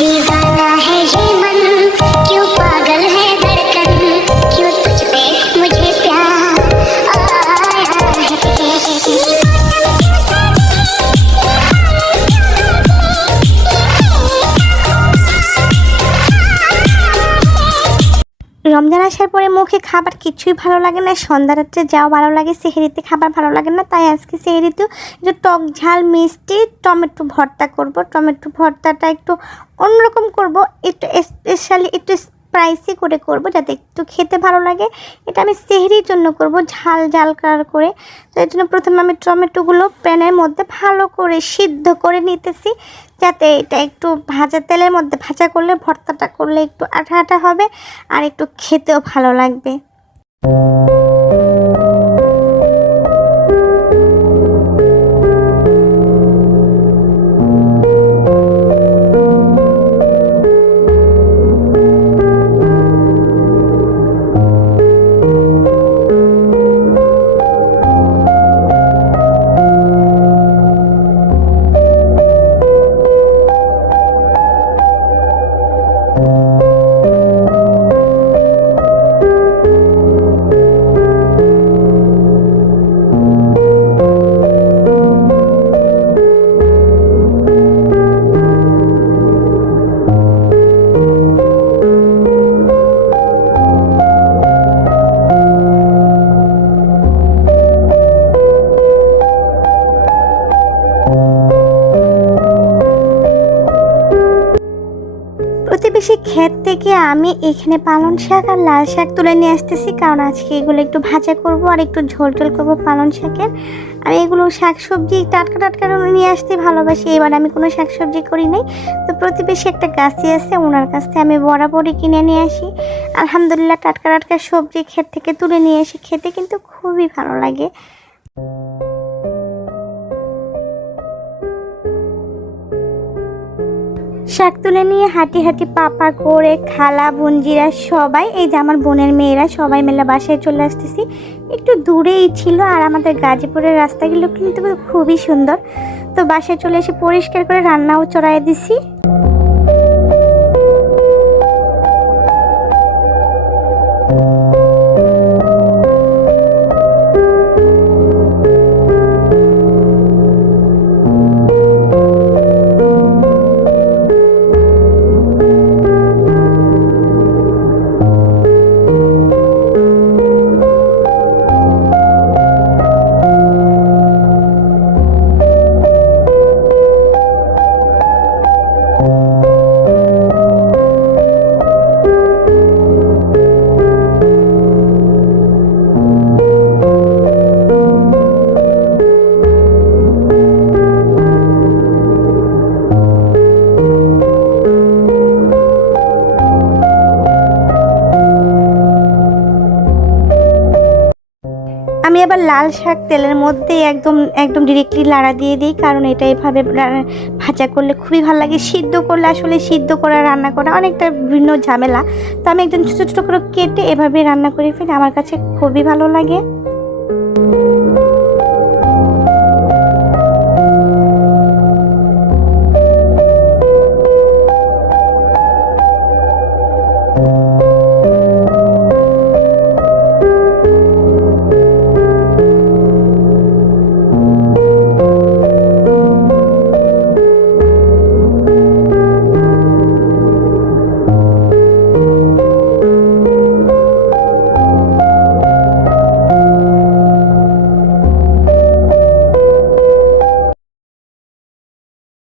Viva la Ramzan আসার পরে মুখে খাবার কিছুই ভালো লাগে না, সন্ধ্যা রাত্রে যাও ভালো লাগে সেহেরিতে খাবার ভালো লাগে না, তাই আজকে সেহেরিতেও একটু টক ঝাল, মিষ্টি, টমেটো ভর্তা করব। টমেটো ভর্তাটা একটু অন্যরকম করব, একটু স্পেশালি একটু স্পাইসি করে করব যাতে একটু খেতে ভালো লাগে। এটা আমি সেহরির জন্য করব, ঝাল ঝাল কালার করে। তো এর জন্য প্রথমে আমি টমেটোগুলো প্যানের মধ্যে ভালো করে সিদ্ধ করে নিতেছি, যাতে এটা একটু ভাজা তেলের মধ্যে ভাজা করলে ভর্তাটা করলে একটু আঠা আঠা হবে আর একটু খেতেও ভালো লাগবে। প্রতিবেশী ক্ষেত থেকে আমি এখানে পালং শাক আর লাল শাক তুলে নিয়ে আসতেছি, কারণ আজকে এগুলো একটু ভাজা করব আর একটু ঝোল টোল করব পালং শাকের। আমি এগুলো শাক সবজি টাটকা টাটকা নিয়ে আসতে ভালোবাসি, এবার আমি কোনো শাক সবজি করি নাই। তো প্রতিবেশী একটা গাছই আছে, ওনার কাছ থেকে আমি বরাবরই কিনে নিয়ে আসি। আলহামদুলিল্লাহ টাটকা টাটকা সবজি ক্ষেত থেকে তুলে নিয়ে আসি খেতে কিন্তু খুবই ভালো লাগে। শাক তুলে নিয়ে হাঁটি হাঁটি পাপা করে, খালা, বোনজিরা সবাই, এই যে আমার বোনের মেয়েরা সবাই মেলা বাসায় চলে আসতেছি। একটু দূরেই ছিল আর আমাদের গাজীপুরের রাস্তাগুলো কিন্তু খুবই সুন্দর। তো বাসায় চলে এসে পরিষ্কার করে রান্নাও চড়াই দিছি। আবার লাল শাক তেলের মধ্যে একদম একদম ডিরেক্টলি লাড়া দিয়ে দিই, কারণ এটা এভাবে ভাজা করলে খুবই ভালো লাগে। সিদ্ধ করলে আসলে সিদ্ধ করা, রান্না করা অনেকটা ভিন্ন ঝামেলা। তো আমি একদম ছোটো ছোটো করে কেটে এভাবে রান্না করে ফেলি, আমার কাছে খুবই ভালো লাগে।